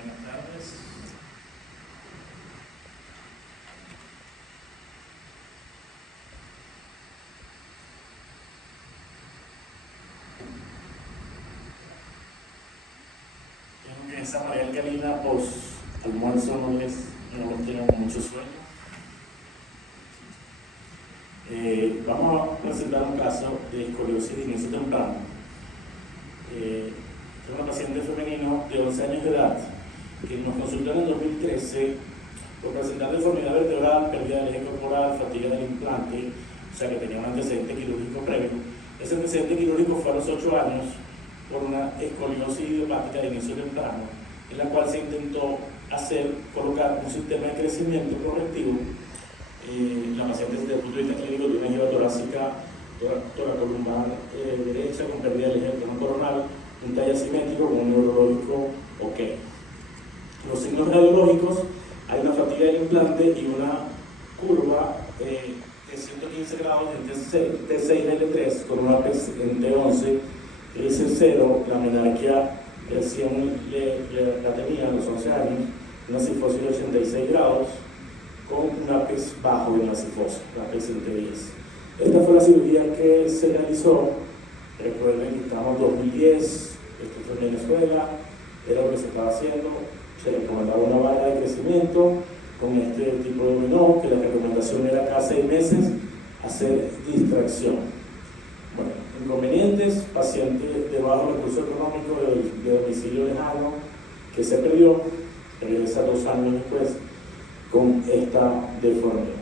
Buenas tardes. Creo que esa María Alcalina post almuerzo no tiene mucho sueño. Vamos a presentar un caso de escoliosis de inicio temprano. Es una paciente femenino de 11 años de edad que nos consultó en el 2013 por presentar deformidad vertebral, pérdida del eje corporal, fatiga del implante, o sea que tenía un antecedente quirúrgico previo. Ese antecedente quirúrgico fue a los 8 años por una escoliosis idiopática de inicio temprano, en la cual se intentó colocar un sistema de crecimiento correctivo. La paciente desde el punto de vista clínico tiene una ojiva torácica toracolumbar derecha con pérdida del eje coronal, un talle asimétrico con un neurológico ok. Los signos radiológicos: hay una fatiga del implante y una curva de 115 grados en T6-L3 con una APEX en T11, S0, la menarquia recién la tenía a los 11 años, una cifosis de 86 grados con un APEX bajo en la cifosis, la APEX en T10. Esta fue la cirugía que se realizó. Recuerden que estamos en 2010, esto fue en Venezuela, era lo que se estaba haciendo. Se recomendaba una barra de crecimiento con este tipo de dominó, que la recomendación era cada 6 meses hacer distracción. Bueno, inconvenientes: paciente de bajo recurso económico de domicilio lejano que se perdió, regresa 2 años después con esta deformidad.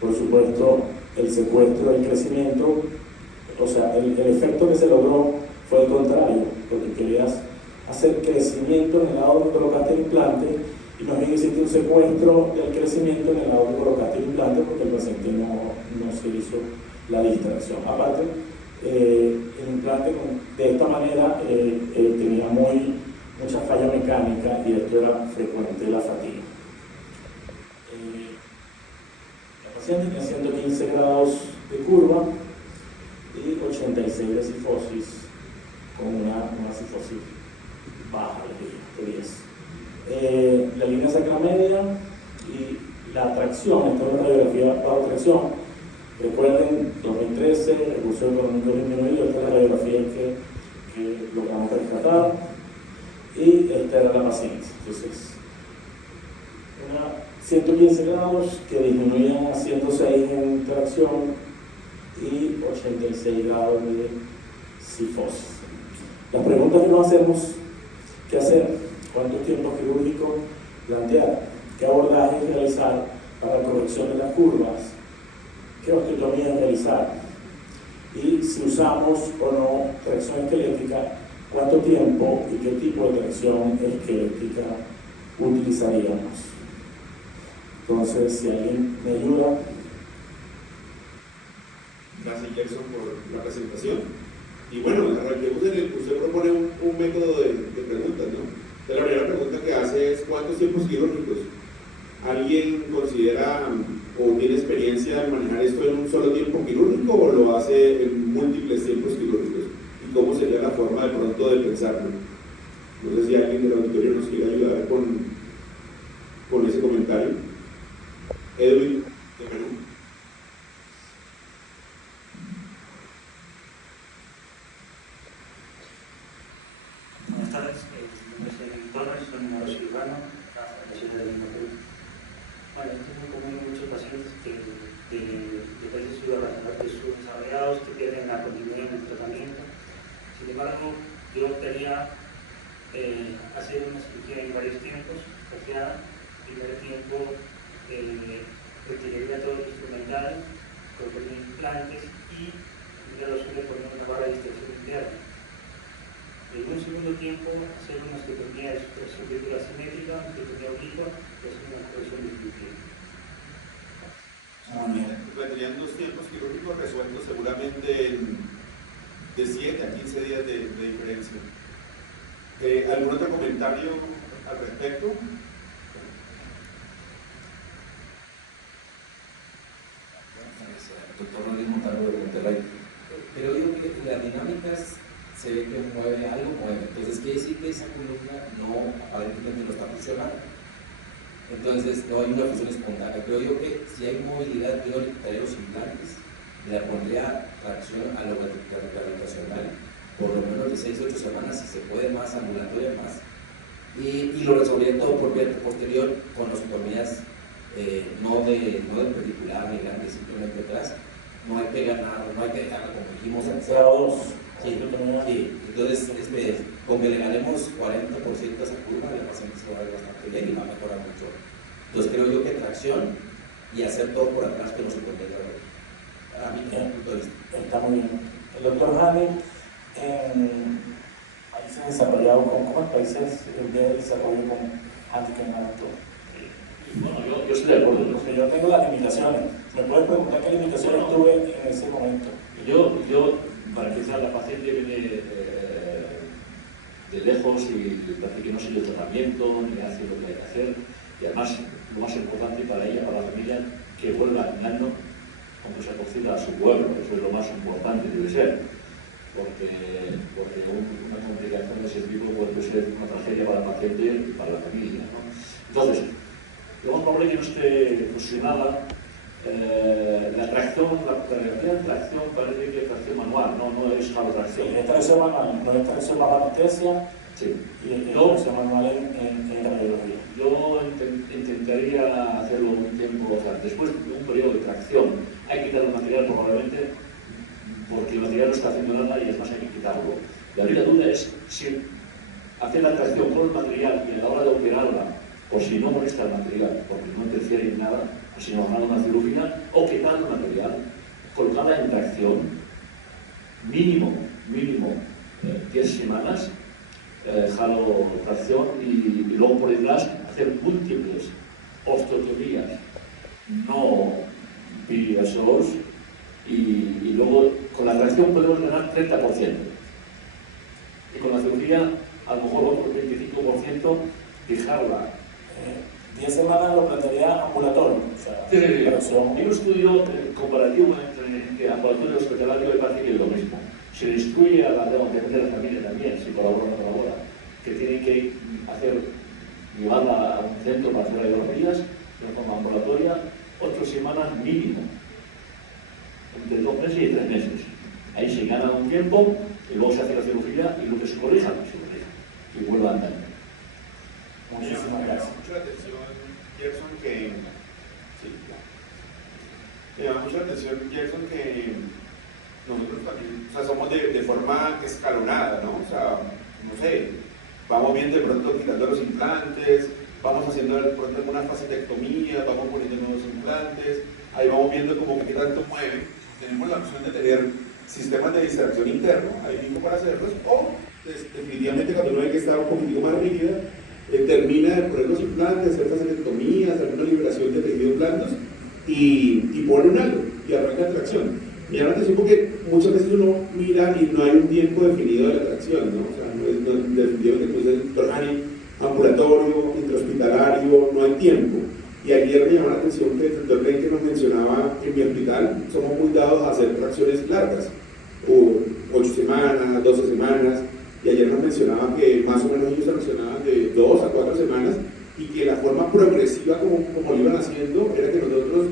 Por supuesto, el secuestro del crecimiento, o sea, el efecto que se logró fue el contrario, porque querías hacer crecimiento en el lado donde colocaste el implante y más bien hiciste un secuestro del crecimiento en el lado donde colocaste el implante, porque el paciente no se hizo la distracción. Aparte, el implante de esta manera tenía mucha falla mecánica y esto era frecuente, la fatiga. La paciente tenía 115 grados de curva y 86 de cifosis con una cifosis baja de 10. La línea sacra media y la tracción, esta es una radiografía bajo tracción. Recuerden, 2013, recurso económico disminuido, esta es la radiografía que logramos rescatar y esta era la paciente. Entonces, 115 grados que disminuían a 106 en tracción y 86 grados de cifosis. Las preguntas que nos hacemos: ¿qué hacer? ¿Cuántos tiempos quirúrgicos plantear? ¿Qué abordaje realizar para la corrección de las curvas? ¿Qué osteotomía realizar? Y si usamos o no tracción esquelética, ¿cuánto tiempo y qué tipo de tracción esquelética utilizaríamos? Entonces, si alguien me ayuda. Gracias, Jackson, por la presentación. Y bueno, arranquemos usted propone un método de preguntas, ¿no? La primera pregunta que hace es: ¿cuántos tiempos quirúrgicos? ¿Alguien considera o tiene experiencia en manejar esto en un solo tiempo quirúrgico o lo hace en múltiples tiempos quirúrgicos? ¿Y cómo sería la forma de pronto de pensarlo? No sé si alguien del auditorio nos quiere ayudar con ese comentario. Edwin, de Perú. Buenas tardes, mi nombre es Edwin Torres, soy neurocirujano, la Fundación de Lima Perú. Bueno, esto es muy común en muchos pacientes de países subdesarrollados que pierden la continuidad del tratamiento. Sin embargo, yo optaría hacer una cirugía en varios tiempos, espaciada. Primer tiempo, retiraría todo el instrumental, colocaría implantes y ya lo suele poner una barra de distensión interna. En un segundo tiempo, hacer una osteotomía de superficie asimétrica, osteotomía oblicua, y hacer una corrección definitiva. Muy bien. Tendrían 2 tiempos quirúrgicos resueltos seguramente de 7 a 15 días de diferencia. ¿Algún otro comentario al respecto? Doctor Rodríguez Montalvo de Monterrey. Pero digo que las dinámicas se ve que mueve algo, mueve. Entonces quiere decir que esa columna no, aparentemente no está funcionando. Entonces no hay una función espontánea. Pero yo que si hay movilidad, yo le quitaría los implantes, le pondría tracción a lo gravitacional, por lo menos de 6 a 8 semanas, si se puede más, ambulatoria más. Y lo resolvería todo por vía posterior con osteotomías no de pedicular ni grande, simplemente atrás. No hay que ganar, no hay que dejarlo como dijimos antes. Sí, entonces con que le ganemos 40% a esa curva, la paciente se va a ver bastante bien y va a mejorar mucho. Entonces creo yo que tracción y hacer todo por atrás que no se contenga. A mí, punto de vista. Está muy bien. El doctor Hani, en países desarrollados, ¿cómo países el día de desarrollo con handicap alto? Bueno, yo estoy de acuerdo. Porque yo tengo las limitaciones. ¿Me puedes preguntar qué limitaciones tuve en ese momento? Yo para empezar, la paciente viene de lejos y parece que no sigue el tratamiento, ni hace lo que hay que hacer. Y además, lo más importante para ella, para la familia, que vuelva caminando, aunque se acocida a su pueblo. Eso es lo más importante, debe ser. Porque una complicación de ese tipo puede ser una tragedia para el paciente y para la familia, ¿no? Entonces, lo más probable es que no esté fusionada. La tracción, la tracción parece que es tracción manual, no es jalotracción. Sí, esta tracción manual, no es tracción bajo anestesia, sí. Y tracción manual en radiología. Yo intentaría hacerlo un tiempo, o sea, después de un periodo de tracción, hay que quitar el material probablemente, porque el material no está haciendo nada y además hay que quitarlo. La única duda es si hacer la tracción con el material y a la hora de operarla, o si no molesta el material, porque no interfiere en nada, sino hacer una cirugía, o quitar el material, colocarla en tracción, mínimo 10 semanas, jalo tracción y luego por detrás hacer múltiples osteotomías, no PSOs, y luego con la tracción podemos ganar 30%. Y con la cirugía, a lo mejor otro 25%, dejarla. 10 semanas lo plantearía ambulatorio. O sea, Hay un estudio comparativo entre ambulatorio y hospitalario me parece que es lo mismo. Se le instruye a la familia también, si colabora o no colabora, que tienen que llevarla a un centro para hacer radiografías de forma ambulatoria 8 semanas mínimo, entre 2 meses y 3 meses. Ahí se gana un tiempo y luego se hace la cirugía y lo que se corrija, y vuelve a andar. Muchísimas gracias. Mucha atención, Gerson, que me llama mucho la atención, Gerson, que nosotros también, o sea, somos de forma escalonada, ¿no? O sea, no sé, vamos viendo de pronto quitando los implantes, vamos haciendo de pronto algunas fasectomías, vamos poniendo nuevos implantes, ahí vamos viendo como que qué tanto mueve. Tenemos la opción de tener sistemas de distracción interno, ahí mismo para hacerlos, o definitivamente cuando uno ve que está un poquitico más rígida, termina de poner los implantes, hacer fasectomías, alguna liberación de tejidos blandos y pone un halo y arranca la tracción. Me llama la atención porque muchas veces uno mira y no hay un tiempo definido de la tracción, ¿no? O sea, no es definitivamente, pues el doctor Hani, ambulatorio, intrahospitalario, no hay tiempo. Y ayer me llamó la atención que el doctor Lenke nos mencionaba que en mi hospital somos muy dados a hacer tracciones largas, 8 semanas, 12 semanas, y ayer nos mencionaba que más o menos ellos traccionaban de 2 a 4 semanas y que la forma progresiva como lo iban haciendo era que nosotros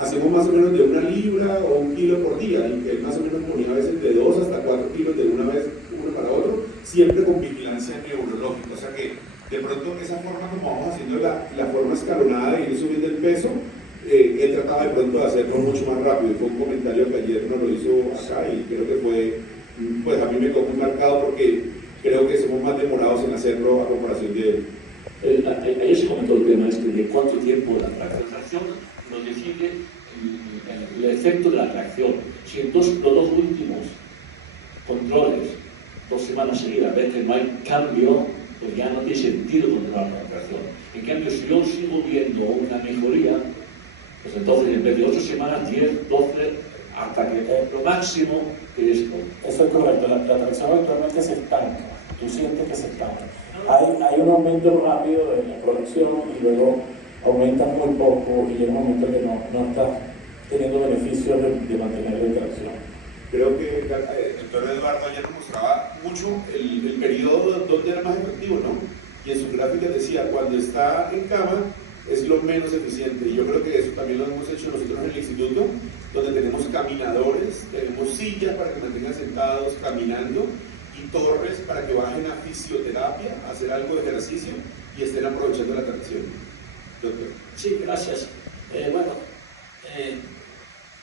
hacemos más o menos de 1 libra o 1 kilo por día, y que él más o menos ponía a veces de 2 hasta 4 kilos de una vez uno para otro, siempre con vigilancia neurológica. O sea que de pronto esa forma como vamos haciendo la forma escalonada de ir subiendo el peso, él trataba de pronto de hacerlo mucho más rápido, y fue un comentario que ayer nos lo hizo acá y creo que fue, pues a mí me quedó muy marcado porque creo que somos más demorados en hacerlo a comparación de él. Ayer se comentó el tema de cuánto tiempo la tracción nos decide el efecto de la tracción. Si en los dos últimos controles, 2 semanas seguidas, ves que no hay cambio, pues ya no tiene sentido controlar la tracción. En cambio, si yo sigo viendo una mejoría, pues entonces en vez de 8 semanas, 10, 12, hasta que lo máximo que es esto. Eso es correcto, la tracción actualmente se estanca, tú sientes que se estanca. Hay un aumento rápido de la producción y luego aumenta muy poco y llega un momento que no estás teniendo beneficios de mantener la tracción. Creo que el doctor Eduardo ayer nos mostraba mucho el periodo donde era más efectivo, ¿no? Y en su gráfica decía, cuando está en cama es lo menos eficiente. Y yo creo que eso también lo hemos hecho nosotros en el instituto, donde tenemos caminadores, tenemos sillas para que mantengan sentados caminando y torres para que bajen a fisioterapia, a hacer algo de ejercicio y estén aprovechando la atracción. Doctor. Sí, gracias.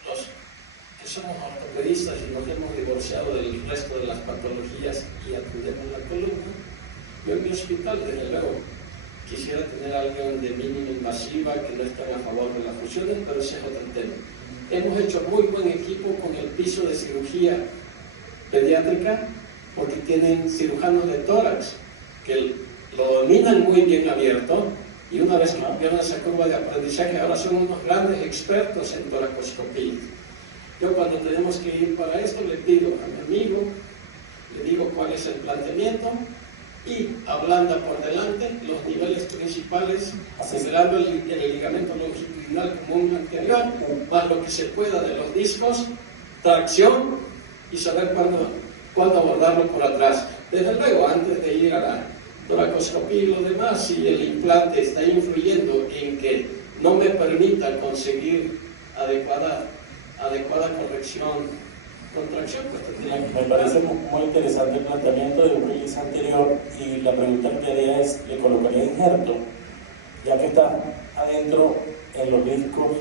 Los que somos ortopedistas y nos hemos divorciado del resto de las patologías y atendemos la columna, yo en mi hospital, desde luego, quisiera tener a alguien de mínima invasiva que no esté a favor de las fusiones, pero ese es otro tema. Hemos hecho muy buen equipo con el piso de cirugía pediátrica porque tienen cirujanos de tórax que lo dominan muy bien abierto y una vez que cambiaron esa curva de aprendizaje ahora son unos grandes expertos en toracoscopía. Yo cuando tenemos que ir para esto le pido a mi amigo, le digo cuál es el planteamiento y ablanda por delante los niveles principales, acelerando el ligamento longitudinal común anterior, más lo que se pueda de los discos, tracción y saber cuándo abordarlo por atrás. Desde luego, antes de ir a la toracoscopía y lo demás, si el implante está influyendo en que no me permita conseguir adecuada corrección, contracción, pues tendría que... Me parece muy interesante el planteamiento de un release anterior y la pregunta que haría es, ¿le colocaría injerto? Ya que está adentro en los discos,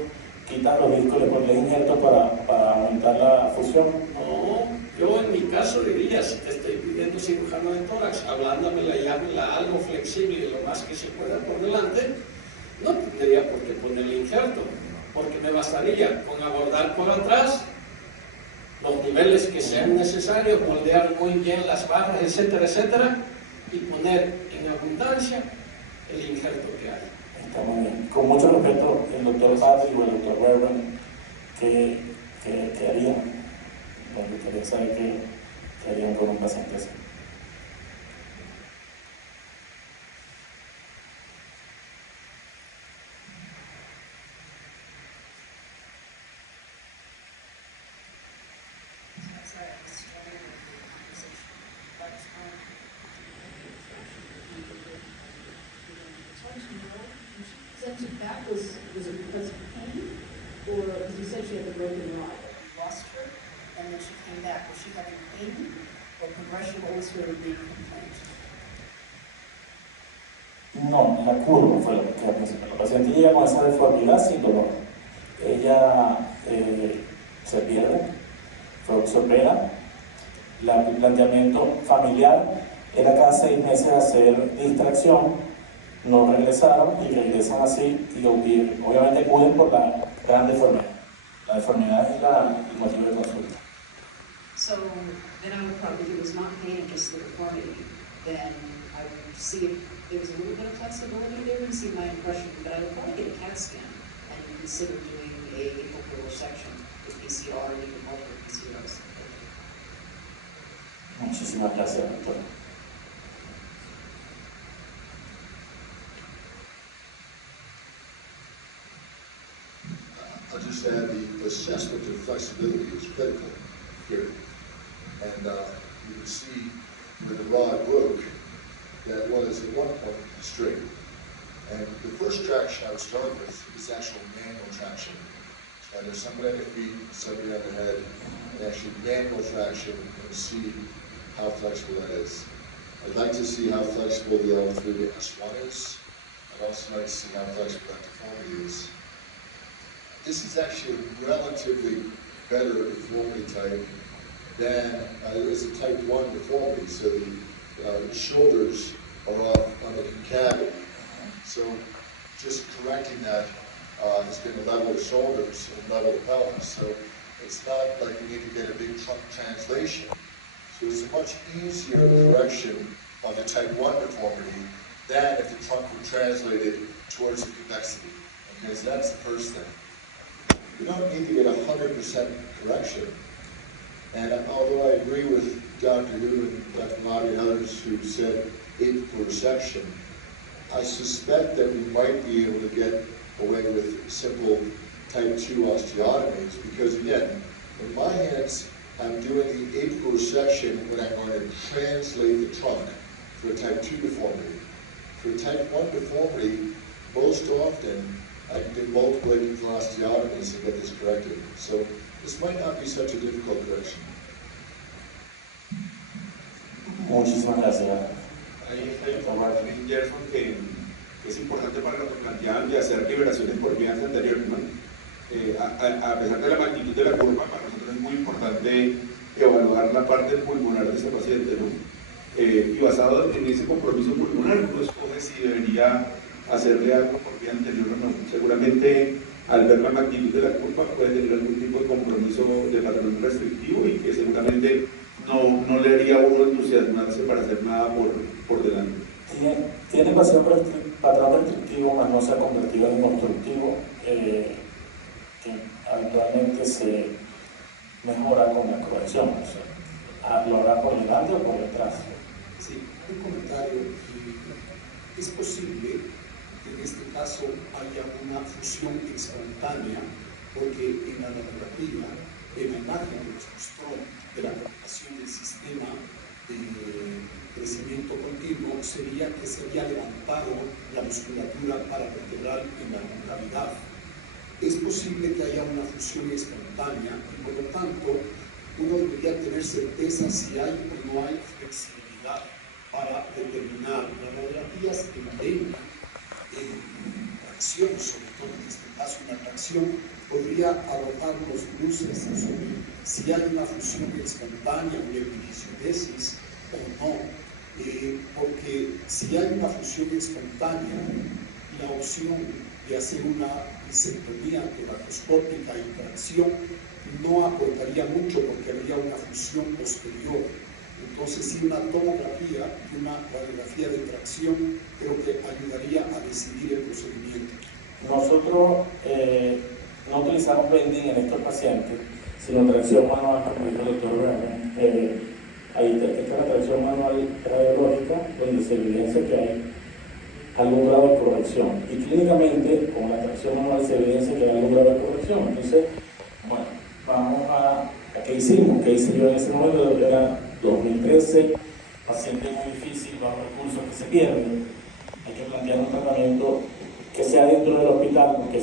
quitar los discos, ¿le pondría injerto para aumentar la fusión? No, yo en mi caso diría, si te estoy pidiendo cirujano de tórax, hablándamela y hámela algo flexible y lo más que se pueda por delante, no tendría por qué ponerle injerto, porque me bastaría con abordar por atrás los niveles que sean necesarios, moldear muy bien las barras, etcétera, etcétera, y poner en abundancia el injerto que hay. Está muy bien. Con mucho respeto, el doctor Patrick o el doctor Reverend, ¿qué harían? Me gustaría saber qué harían con un paciente así. That was it because of pain, or because you said she had the broken rod? Lost her, and then she came back. Was she having pain or progression? What was her big complaint? No, la curva fue la principal. La paciente llega con esa deformidad sin dolor. Ella se pierde, se opera. El planteamiento familiar era cada 6 meses hacer distracción. No regresaron y regresan así y obviamente acuden por la gran deformidad. La deformidad es el motivo de consulta. So then I would probably, if it was not pain, just the deformity, then I would see if there was a little bit of flexibility there and see my impression, but I would probably get a CAT scan and consider doing a focal resection with PCR and even multiple PCRs. Muchísimas gracias, doctor. I'll just add the assessment of flexibility is critical here. And you can see where the rod broke that was at one point straight. And the first traction I would start with is actual manual traction. So there's somebody on the feet, somebody on the head, and actually manual traction and see how flexible that is. I'd like to see how flexible the L3 S1 is. I'd also like to see how flexible that deformity is. This is actually a relatively better deformity type than is a type 1 deformity. So the shoulders are off on the concavity. So just correcting that is going to level the shoulders and level the pelvis. So it's not like we need to get a big trunk translation. So it's a much easier correction of the type 1 deformity than if the trunk were translated towards the convexity. Okay, so that's the first thing. You don't need to get 100% correction. And although I agree with Dr. Hu and Dr. Lobby and others who said apical resection, I suspect that we might be able to get away with simple type 2 osteotomies because, again, in my hands, I'm doing the apical resection when I'm going to translate the trunk for a type 2 deformity. For a type 1 deformity, most often I can do multiple apical osteotomies and get this corrected. So this might not be such a difficult correction. Muchísimas gracias. Ahí está informado también Gerson que es importante para lo que planteaban de hacer liberaciones por vías anteriores, ¿no? A pesar de la magnitud de la curva, para nosotros es muy importante evaluar la parte pulmonar de ese paciente, ¿no? Y basado en ese compromiso pulmonar, uno escoge si debería hacerle algo por vía anterior o no. Seguramente, al ver la magnitud de la curva, puede tener algún tipo de compromiso de patrón restrictivo y que seguramente no le haría a uno entusiasmarse para hacer nada por delante. Tiene patrón restrictivo, mas no se ha convertido en obstructivo, que habitualmente se mejora con la corrección. O sea, ¿lo hará por delante o por detrás? Sí, un comentario. Es posible que en este caso haya una fusión espontánea, porque en la radiografía, en la imagen que nos mostró de la captación del sistema de crecimiento continuo, sería que se había levantado la musculatura paravertebral en la concavidad. Es posible que haya una fusión espontánea y por lo tanto uno debería tener certeza si hay o no hay flexibilidad para determinar. Las radiografías evidentan en tracción, sobre todo en este caso una tracción, podría arrojarnos luces sobre si hay una fusión espontánea, una epifisiodesis o no, porque si hay una fusión espontánea, la opción de hacer una disectomía toracoscópica y tracción no aportaría mucho porque habría una fusión posterior. Entonces, sí, una tomografía y una radiografía de tracción creo que ayudaría a decidir el procedimiento. Nosotros no utilizamos bending en estos pacientes, sino tracción manual, como dijo el doctor Brennan. Ahí está la tracción manual radiológica, donde se evidencia que hay algún grado de corrección. Y clínicamente, con la tracción manual se evidencia que hay algún grado de corrección. Entonces, bueno, vamos a qué hicimos. ¿Qué hice yo en ese momento? Era 2013, paciente muy difícil, bajo recursos que se pierden. Hay que plantear un tratamiento que sea dentro del hospital, porque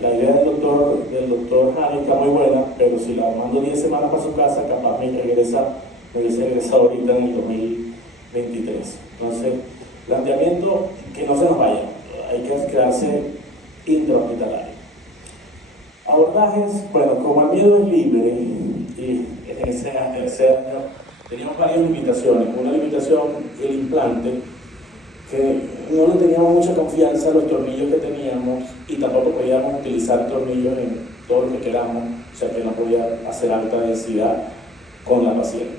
la idea del doctor Jani está muy buena, pero si la mando 10 semanas para su casa, capaz me hubiese regresado ahorita en el 2023. Entonces, planteamiento que no se nos vaya, hay que quedarse intrahospitalario. Abordajes, bueno, como el miedo es libre, y en ese año teníamos varias limitaciones. Una limitación, el implante, que no le teníamos mucha confianza a los tornillos que teníamos y tampoco podíamos utilizar tornillos en todo lo que queramos, o sea que no podía hacer alta densidad con la paciente.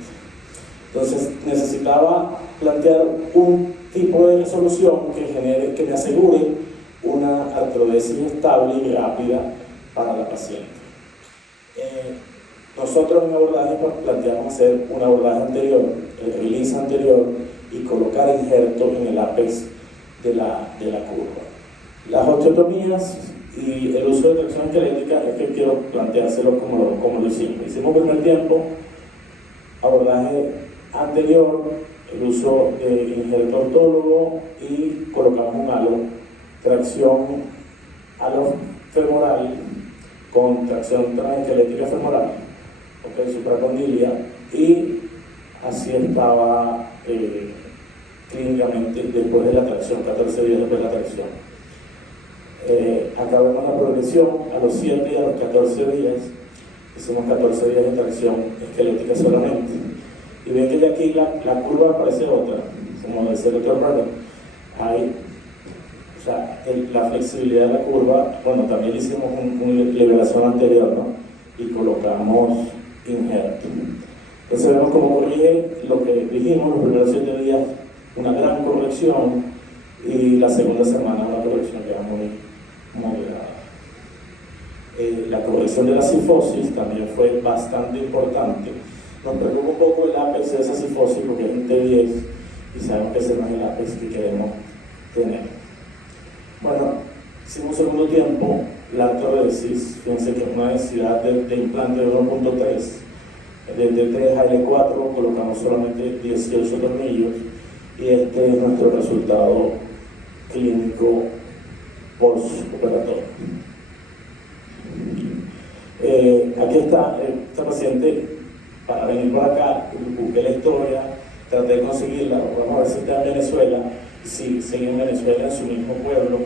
Entonces necesitaba plantear un tipo de resolución que me asegure una artrodesis estable y rápida para la paciente. Nosotros en abordaje planteamos hacer un abordaje anterior, el release anterior, y colocar injerto en el ápex de la curva. Las osteotomías y el uso de tracción esquelética es que quiero planteárselo como lo hicimos. Hicimos primer tiempo, abordaje anterior, el uso de injerto autólogo y colocamos un halo, tracción halofemoral con tracción transesquelética femoral, supracondilia, y así estaba clínicamente después de la tracción, 14 días después de la tracción. Acabamos la progresión a los 7 y a los 14 días, hicimos 14 días de tracción esquelética solamente. Y ven que de aquí la curva parece otra, como decía el doctor Brennan. Hay, o sea, la flexibilidad de la curva, bueno, también hicimos una liberación anterior, ¿no? Y colocamos injerto. Entonces vemos cómo corrige lo que dijimos, los primeros 7 días una gran corrección y la segunda semana una corrección que era muy moderada. La corrección de la cifosis también fue bastante importante. Nos preocupa un poco el ápex de esa cifosis porque es un T10 y sabemos que ese no es el ápex que queremos tener. Bueno, hicimos un segundo tiempo la artrodesis. Fíjense que es una densidad de implante de 1.3. Desde 3 a L4 colocamos solamente 18 tornillos y este es nuestro resultado clínico postoperatorio. Aquí está esta paciente. Para venir por acá, busqué la historia, traté de conseguirla, vamos a ver si está en Venezuela. Sí, seguí en Venezuela, en su mismo pueblo.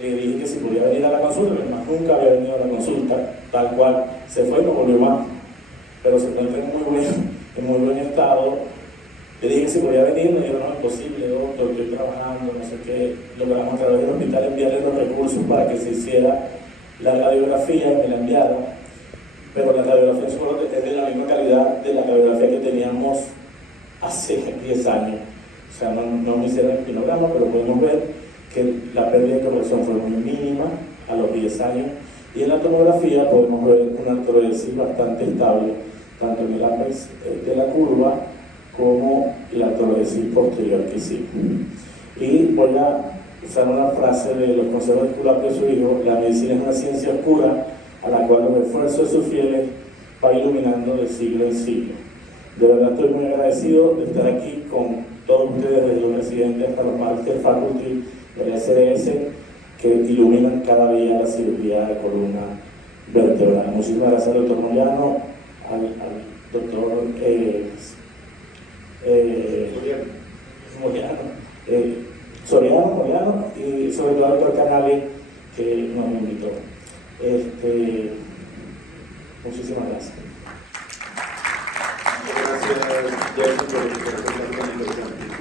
Le dije que si podía venir a la consulta, pero más nunca había venido a la consulta, tal cual. Se fue y no volvió más, pero se encuentra en muy buen estado. Le dije que si podía venir, me dijo, no, es posible, doctor, estoy trabajando, no sé qué. Logramos a través del hospital enviarle los recursos para que se hiciera la radiografía y me la enviaron. Pero la radiografía es de la misma calidad de la radiografía que teníamos hace 10 años. O sea, no me hicieron el espinograma, pero podemos ver que la pérdida de corrección fue muy mínima a los 10 años. Y en la tomografía podemos ver una artrodesis bastante estable, tanto en el ápex de la curva como la artrodesis posterior que sí. Y voy a usar una frase de los consejos escolares de su hijo: la medicina es una ciencia oscura a la cual los esfuerzos de sus fieles va iluminando de siglo en siglo. De verdad estoy muy agradecido de estar aquí con todos ustedes, desde los residentes hasta los Master Faculty del SDS, que iluminan cada día la cirugía de columna vertebral. Muchísimas gracias al doctor Moyano, al doctor Soriano, y sobre todo al doctor Canale, que nos invitó. Muchísimas gracias. Gracias, Jason, por la presentación tan interesante.